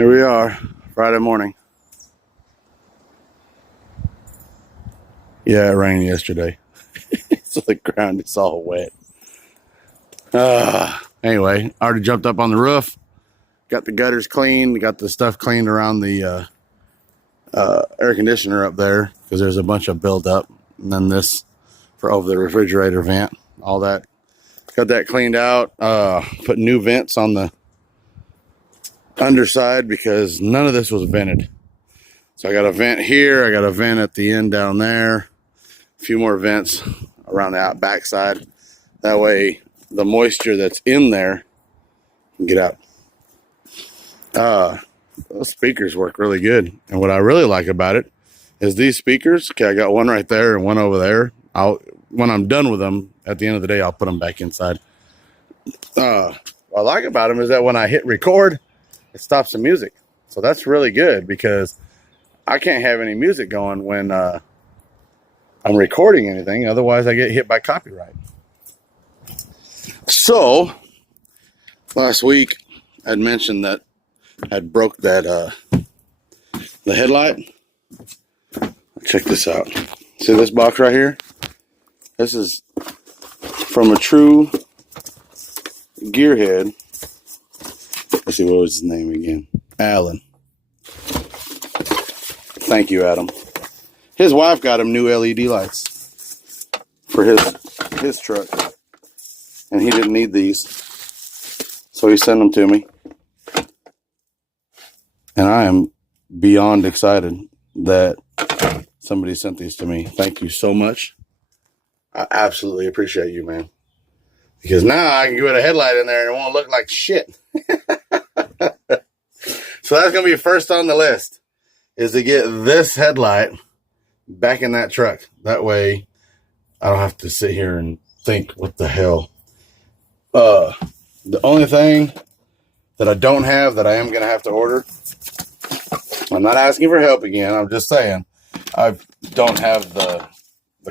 Here we are, Friday morning. Yeah, it rained yesterday. So the ground is all wet. Anyway, I already jumped up on the roof. Got the gutters cleaned. Got the stuff cleaned around the air conditioner up there because there's a bunch of buildup. And then this for over the refrigerator vent. All that. Got that cleaned out. Put new vents on the underside because none of this was vented. So I got a vent here. I got a vent at the end down there. A few more vents around the back side. That way the moisture that's in there can get out. Those speakers work really good. And what I really like about it is these speakers. Okay, I got one right there and one over there. When I'm done with them, at the end of the day, I'll put them back inside. What I like about them is that when I hit record, it stops the music. So that's really good because I can't have any music going when I'm recording anything. Otherwise, I get hit by copyright. So last week, I'd mentioned that I'd broke that the headlight. Check this out. See this box right here? This is from a true gearhead. Let's see, what was his name again? Alan. Thank you, Adam. His wife got him new LED lights for his truck, and he didn't need these, so he sent them to me. And I am beyond excited that somebody sent these to me. Thank you so much. I absolutely appreciate you, man. Because now I can get a headlight in there and it won't look like shit. So that's going to be first on the list, is to get this headlight back in that truck. That way I don't have to sit here and think, what the hell? The only thing that I don't have that I am going to have to order, I'm not asking for help again. I'm just saying I don't have the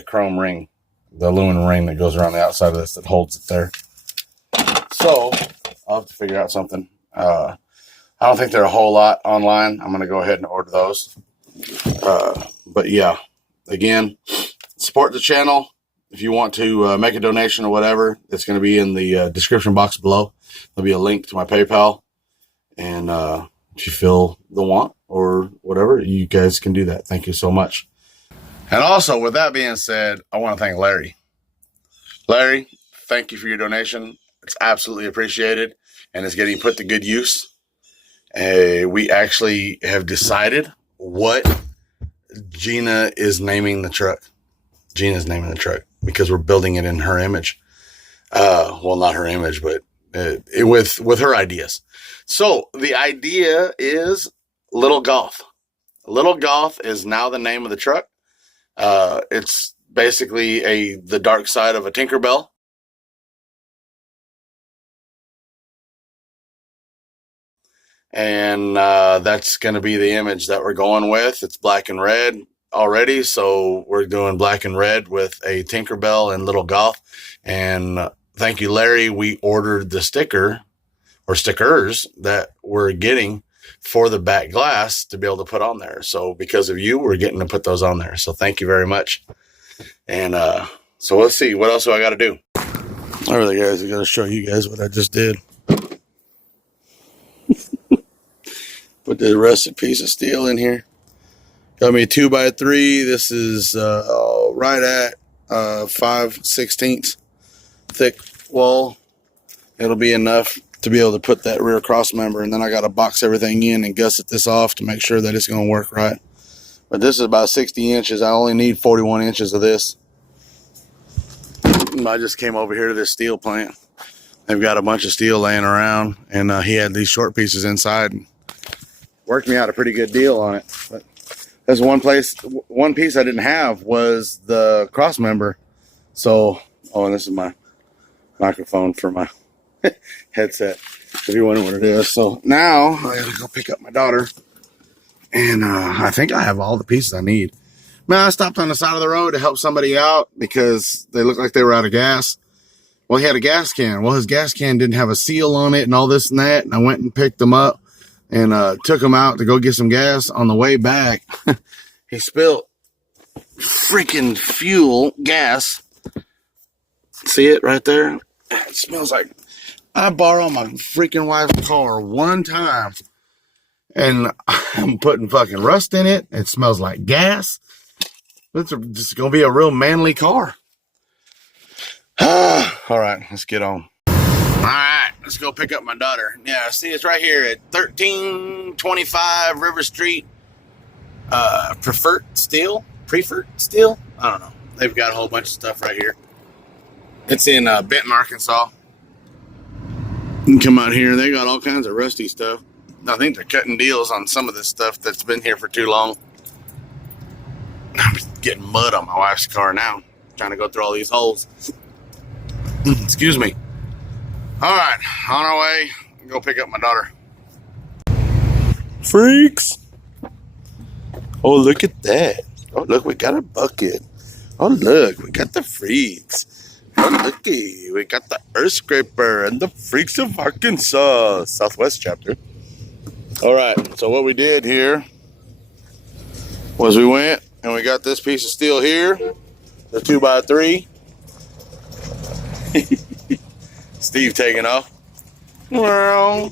chrome ring, the aluminum ring that goes around the outside of this that holds it there. So I'll have to figure out something. I don't think they're a whole lot online. I'm going to go ahead and order those. But yeah, again, support the channel. If you want to make a donation or whatever, it's going to be in the description box below. There'll be a link to my PayPal. And if you feel the want or whatever, you guys can do that. Thank you so much. And also, with that being said, I want to thank Larry. Larry, thank you for your donation. It's absolutely appreciated, and it's getting put to good use. We actually have decided what Gina is naming the truck. Gina's naming the truck because we're building it in her image. Well, not her image, but with her ideas. So the idea is Little Goth. Little Goth is now the name of the truck. It's basically the dark side of a Tinkerbell. And that's going to be the image that we're going with. It's black and red already, so we're doing black and red with a Tinkerbell and Little Goth. And thank you, Larry. We ordered the sticker or stickers that we're getting for the back glass to be able to put on there. So because of you, we're getting to put those on there. So thank you very much. And so let's see, what else do I got to do? All right, guys, I got to show you guys what I just did. Put the rusted piece of steel in here. Got me a 2x3. This is right at 5/16 thick wall. It'll be enough to be able to put that rear cross member, and then I got to box everything in and gusset this off to make sure that it's going to work right. But this is about 60 inches. I only need 41 inches of this. I just came over here to this steel plant. They've got a bunch of steel laying around, and he had these short pieces inside. Worked me out a pretty good deal on it. But there's one piece I didn't have was the cross member. So, and this is my microphone for my headset, if you're wondering what it is. So now I gotta go pick up my daughter, and I think I have all the pieces I need. Man, I stopped on the side of the road to help somebody out because they looked like they were out of gas. Well, he had a gas can. Well, his gas can didn't have a seal on it and all this and that, and I went and picked them up. and took him out to go get some gas. On the way back, he spilled freaking fuel gas. See it right there? It smells like I borrowed my freaking wife's car one time, and I'm putting fucking rust in it. It smells like gas. It's just gonna be a real manly car. All right, let's get on. All right, let's go pick up my daughter. Yeah, see, it's right here at 1325 River Street. Preferred Steel? I don't know. They've got a whole bunch of stuff right here. It's in Benton, Arkansas. You can come out here. They got all kinds of rusty stuff. I think they're cutting deals on some of this stuff that's been here for too long. I'm getting mud on my wife's car now. Trying to go through all these holes. Excuse me. All right, on our way. Go pick up my daughter. Freaks. Oh, look at that. Oh, look, we got a bucket. Oh, look, we got the freaks. Oh, looky, we got the earth scraper and the freaks of Arkansas. Southwest chapter. All right, so what we did here was we went and we got this piece of steel here, the 2x3. Steve taking off. Well,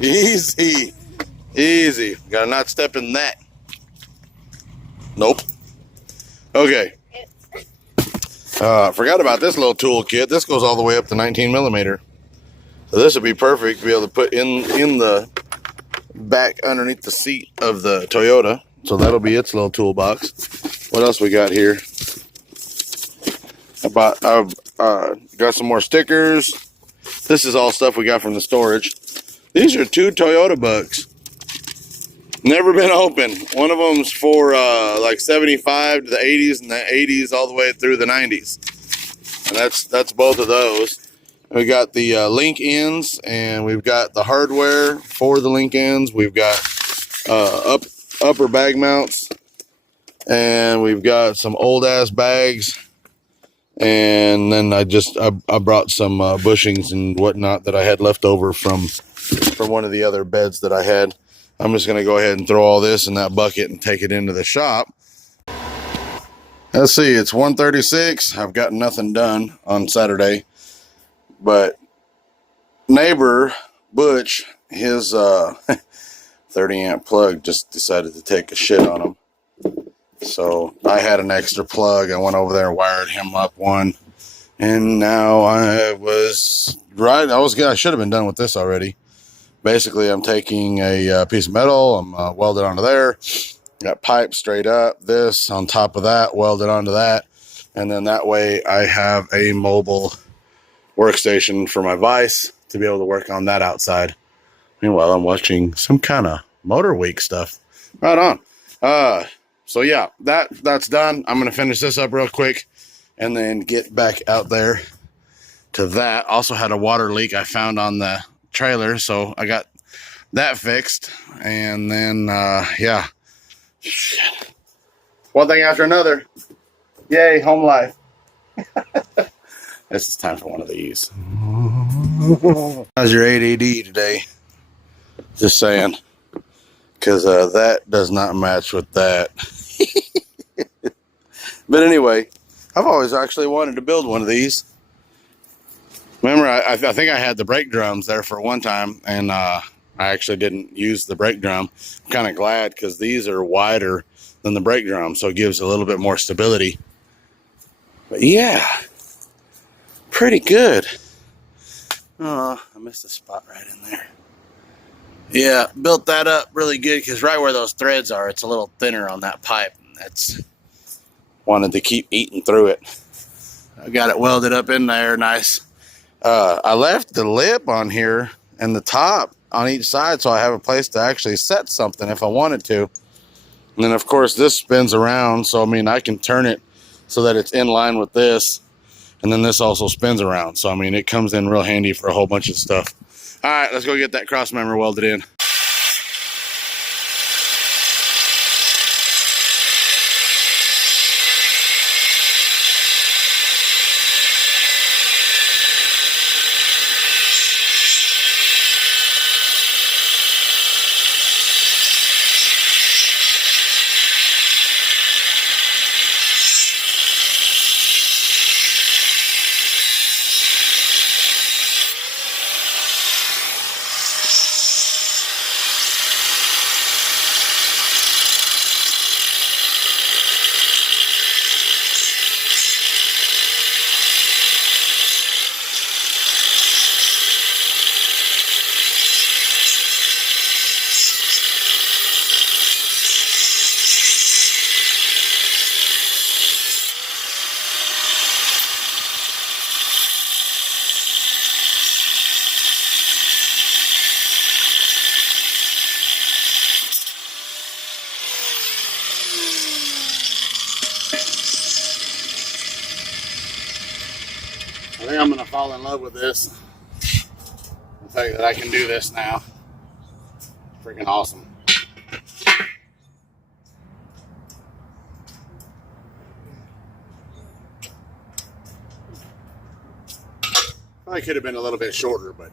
easy. Easy. Gotta not step in that. Nope. Okay. Forgot about this little tool kit. This goes all the way up to 19 millimeter. So this would be perfect to be able to put in the back underneath the seat of the Toyota. So that'll be its little toolbox. What else we got here? I've got some more stickers. This is all stuff we got from the storage. These are 2 Toyota bucks. Never been open. One of them's for like 75 to the 80s, and the 80s all the way through the 90s. And that's both of those. We got the link ends, and we've got the hardware for the link ends. We've got upper bag mounts, and we've got some old ass bags. And then I brought some bushings and whatnot that I had left over from one of the other beds that I had. I'm just going to go ahead and throw all this in that bucket and take it into the shop. Let's see, it's 1:36. I've got nothing done on Saturday, but neighbor Butch, his 30 amp plug just decided to take a shit on him. So I had an extra plug. I went over there and wired him up one, and now I should have been done with this already. Basically, I'm taking a piece of metal, I'm welded onto there, got pipe straight up, this on top of that, welded onto that, and then that way I have a mobile workstation for my vise to be able to work on that outside. Meanwhile, I'm watching some kind of Motor Week stuff. Right on. So yeah, that's done. I'm going to finish this up real quick and then get back out there to that. Also had a water leak I found on the trailer, so I got that fixed. And then yeah, shit. One thing after another. Yay, home life. This is time for one of these. How's your ADD today? Just saying, because that does not match with that. But anyway, I've always actually wanted to build one of these. Remember, I think I had the brake drums there for one time, and I actually didn't use the brake drum. I'm kind of glad, because these are wider than the brake drum, so it gives a little bit more stability. But yeah, pretty good. Oh, I missed a spot right in there. Yeah, built that up really good, because right where those threads are, it's a little thinner on that pipe. That's wanted to keep eating through it. I got it welded up in there nice. I left the lip on here and the top on each side, so I have a place to actually set something if I wanted to. And then of course this spins around, so I mean I can turn it so that it's in line with this, and then this also spins around, so I mean it comes in real handy for a whole bunch of stuff. All right, let's go get that cross member welded in. fall in love with this. The fact that I can do this now. Freaking awesome. Probably could have been a little bit shorter, but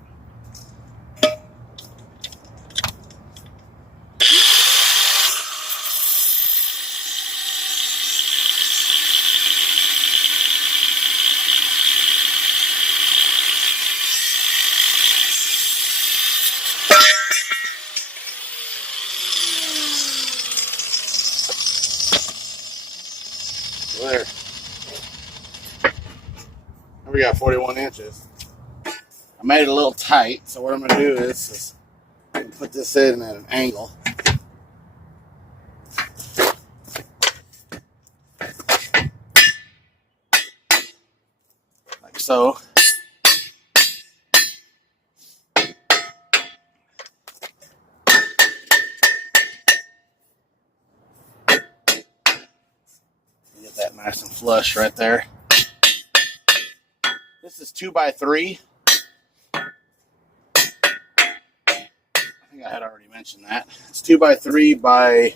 there. We got 41 inches. I made it a little tight, so what I'm going to do is put this in at an angle. Like so. Get that nice and flush right there. This is 2x3. I think I had already mentioned that. It's 2x3 by,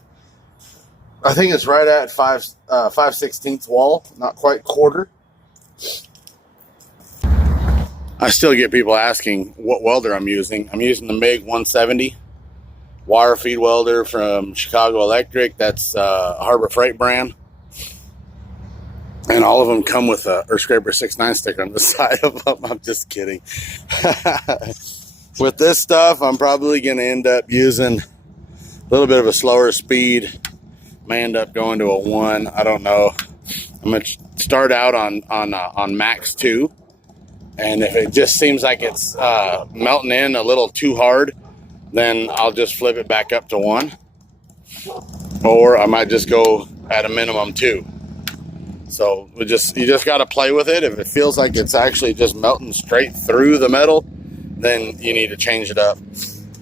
I think it's right at 5/16 wall, not quite quarter. I still get people asking what welder I'm using. I'm using the MIG 170 wire feed welder from Chicago Electric. That's Harbor Freight brand. And all of them come with a Earth Scraper 6.9 sticker on the side of them. I'm just kidding. With this stuff, I'm probably going to end up using a little bit of a slower speed. May end up going to a 1. I don't know. I'm going to start out on max 2. And if it just seems like it's melting in a little too hard, then I'll just flip it back up to 1. Or I might just go at a minimum 2. So you just got to play with it. If it feels like it's actually just melting straight through the metal, then you need to change it up.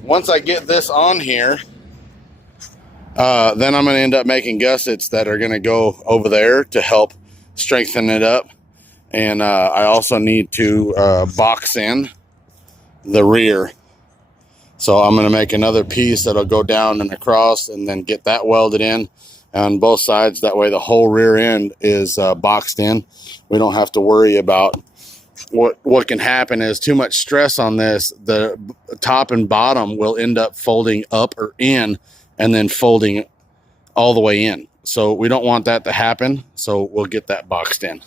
Once I get this on here, then I'm going to end up making gussets that are going to go over there to help strengthen it up. And I also need to box in the rear. So I'm going to make another piece that'll go down and across and then get that welded in on both sides. That way the whole rear end is boxed in. We don't have to worry about what can happen is too much stress on this. The top and bottom will end up folding up or in and then folding all the way in. So we don't want that to happen. So we'll get that boxed in.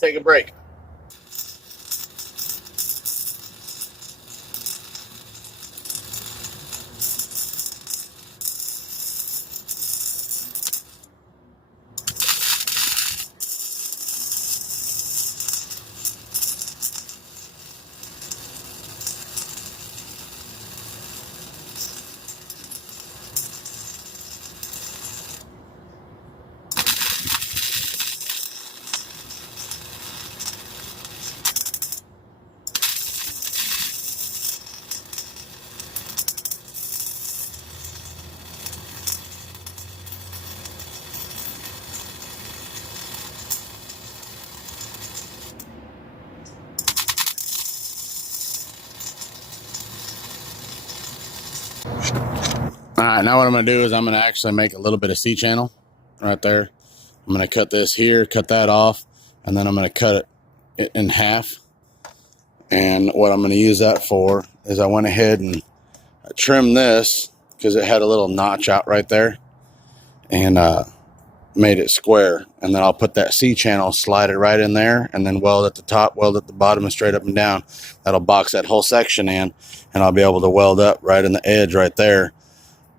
let's take a break. All right, now what I'm going to do is I'm going to actually make a little bit of C-channel right there. I'm going to cut this here, cut that off, and then I'm going to cut it in half. And what I'm going to use that for is I went ahead and trimmed this because it had a little notch out right there, and made it square. And then I'll put that C-channel, slide it right in there, and then weld at the top, weld at the bottom, and straight up and down. That'll box that whole section in, and I'll be able to weld up right in the edge right there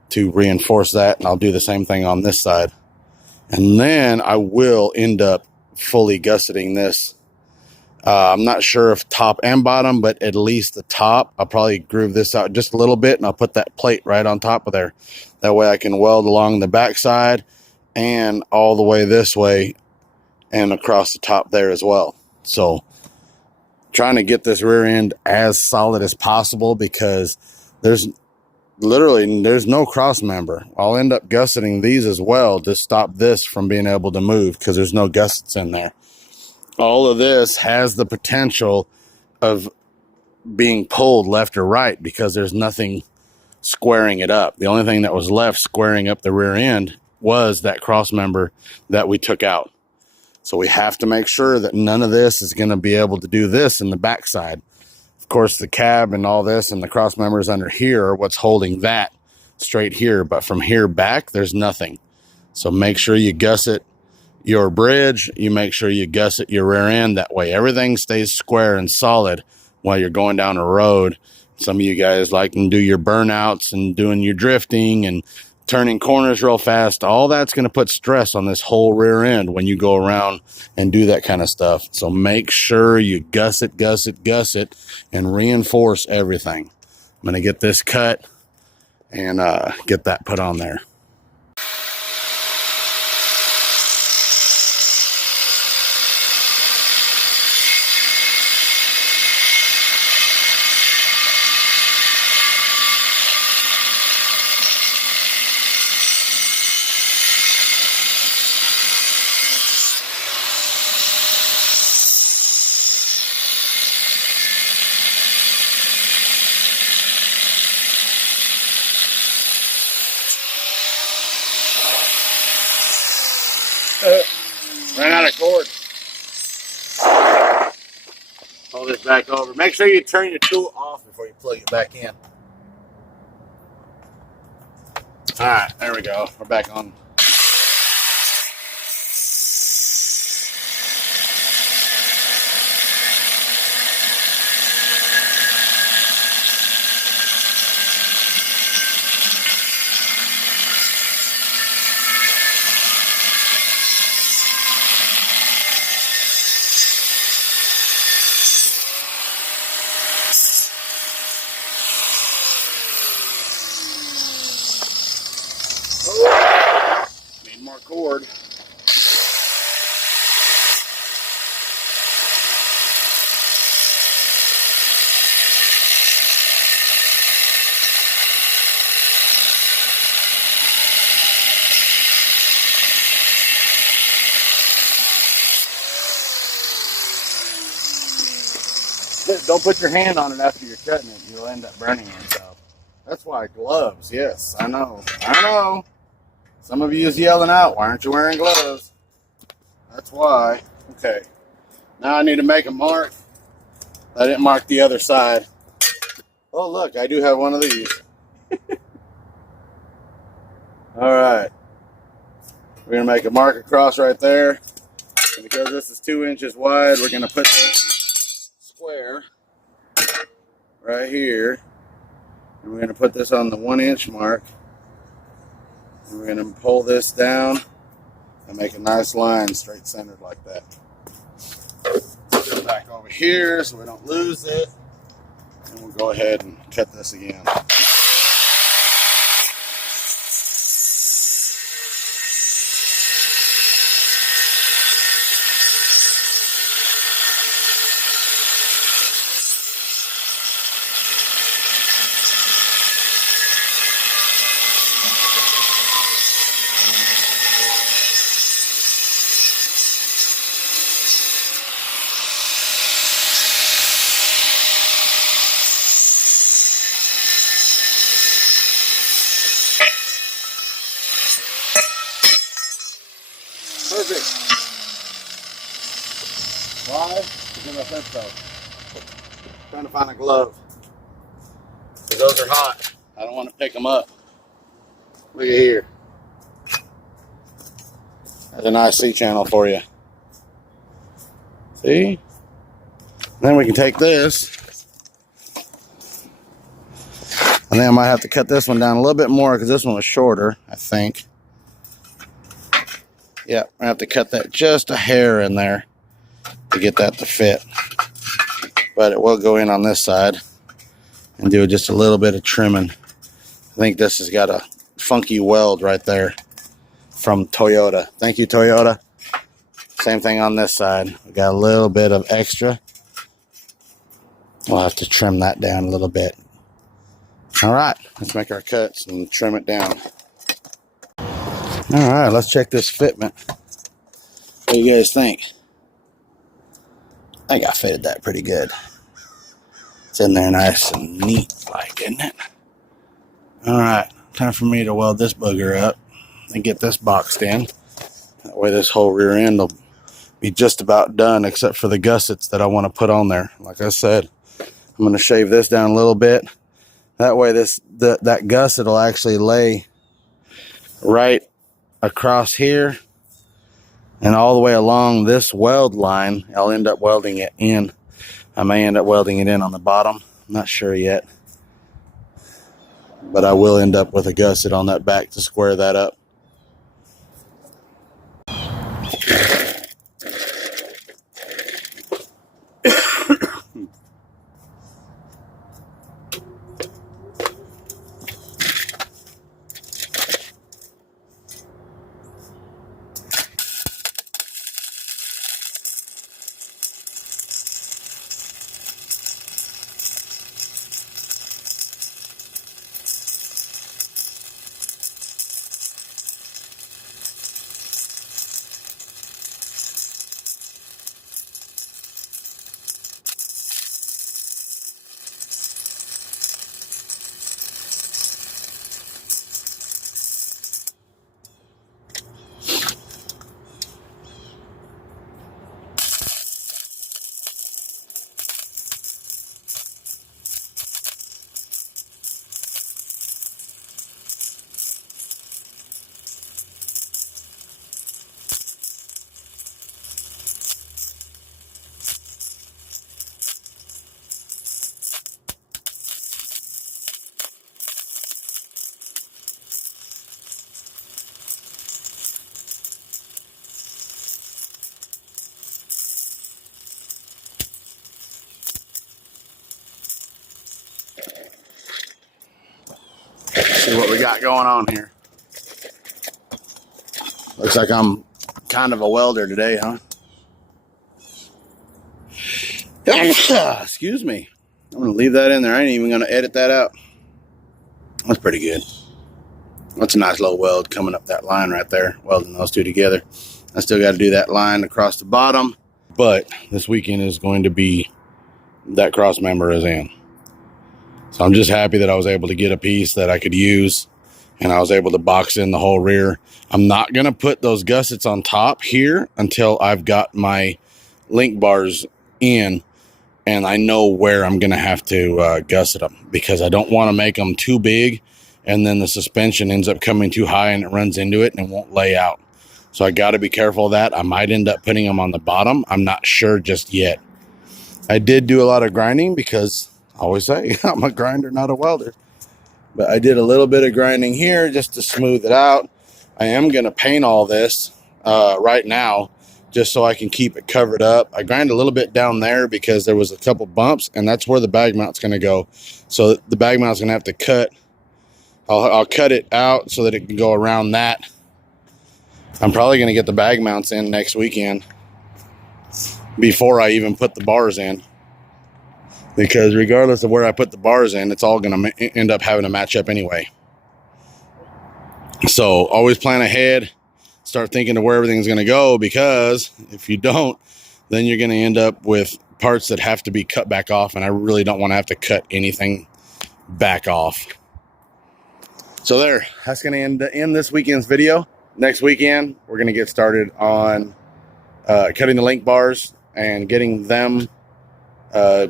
to reinforce that. And I'll do the same thing on this side. And then I will end up fully gusseting this. I'm not sure if top and bottom, but at least the top. I'll probably groove this out just a little bit, and I'll put that plate right on top of there. That way I can weld along the back side and all the way this way and across the top there as well. So trying to get this rear end as solid as possible, because there's no cross member. I'll end up gusseting these as well to stop this from being able to move, because there's no gussets in there. All of this has the potential of being pulled left or right because there's nothing squaring it up. The only thing that was left squaring up the rear end was that cross member that we took out. So we have to make sure that none of this is going to be able to do this in the backside. Of course, the cab and all this and the cross members under here are what's holding that straight here. But from here back, there's nothing. So make sure you gusset your bridge. You make sure you gusset your rear end. That way everything stays square and solid while you're going down a road. Some of you guys like to do your burnouts and doing your drifting and turning corners real fast. All that's going to put stress on this whole rear end when you go around and do that kind of stuff. So make sure you gusset, and reinforce everything. I'm going to get this cut and get that put on there. Ran out of cord. Hold this back over. Make sure you turn your tool off before you plug it back in. Alright, there we go. We're back on. Need more cord. Don't put your hand on it after you're cutting it. You'll end up burning yourself. That's why gloves. Yes, I know. I know. Some of you is yelling out, why aren't you wearing gloves? That's why. Okay. Now I need to make a mark. I didn't mark the other side. Oh, look, I do have one of these. All right. We're going to make a mark across right there. because this is 2 inches wide, we're going to put this square right here. And we're going to put this on the 1 inch mark. And we're going to pull this down and make a nice line straight centered like that. Put it back over here so we don't lose it. And we'll go ahead and cut this again. Perfect. Why? Because I said so. Trying to find a glove. Because those are hot. I don't want to pick them up. Look at here. That's a nice C-channel for you. See? Then we can take this. And then I might have to cut this one down a little bit more because this one was shorter, I think. Yeah, I have to cut that just a hair in there to get that to fit. But it will go in on this side and do just a little bit of trimming. I think this has got a funky weld right there from Toyota. Thank you, Toyota. Same thing on this side. We got a little bit of extra. We'll have to trim that down a little bit. All right, let's make our cuts and trim it down. All right, let's check this fitment. What do you guys think? I think I fitted that pretty good. It's in there nice and neat like, isn't it? All right, time for me to weld this booger up and get this boxed in. That way this whole rear end will be just about done except for the gussets that I want to put on there. Like I said, I'm going to shave this down a little bit. That way that gusset will actually lay right across here and all the way along this weld line. I'll end up welding it in. I may end up welding it in on the bottom. I'm not sure yet. But I will end up with a gusset on that back to square that up. See what we got going on here. Looks like I'm kind of a welder today, huh? Excuse me. I'm going to leave that in there. I ain't even going to edit that out. That's pretty good. That's a nice little weld coming up that line right there, welding those two together. I still got to do that line across the bottom, but this weekend is going to be that cross member is in. So I'm just happy that I was able to get a piece that I could use, and I was able to box in the whole rear. I'm not going to put those gussets on top here until I've got my link bars in and I know where I'm going to have to gusset them, because I don't want to make them too big and then the suspension ends up coming too high and it runs into it and it won't lay out. So I got to be careful of that. I might end up putting them on the bottom. I'm not sure just yet. I did do a lot of grinding because I always say I'm a grinder, not a welder. But I did a little bit of grinding here just to smooth it out. I am going to paint all this right now just so I can keep it covered up. I grind a little bit down there because there was a couple bumps, and that's where the bag mount's going to go. So the bag mount's going to have to cut. I'll cut it out so that it can go around that. I'm probably going to get the bag mounts in next weekend before I even put the bars in. Because regardless of where I put the bars in, it's all going to end up having to match up anyway. So always plan ahead. Start thinking of where everything's going to go, because if you don't, then you're going to end up with parts that have to be cut back off. And I really don't want to have to cut anything back off. So that's going to end this weekend's video. Next weekend, we're going to get started on cutting the link bars and getting them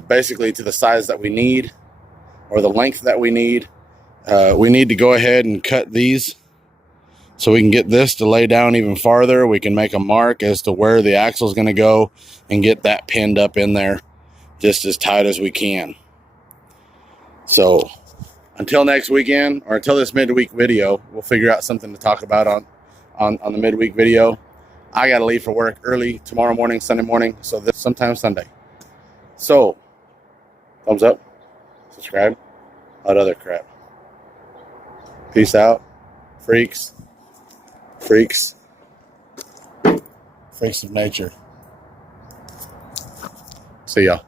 basically to the size that we need, or the length that we need. We need to go ahead and cut these so we can get this to lay down even farther. We can make a mark as to where the axle is going to go and get that pinned up in there just as tight as we can. So until next weekend, or until this midweek video, we'll figure out something to talk about on the midweek video. I got to leave for work early tomorrow morning, Sunday morning, so this sometime Sunday. So, thumbs up, subscribe, all that other crap. Peace out, freaks of nature. See y'all.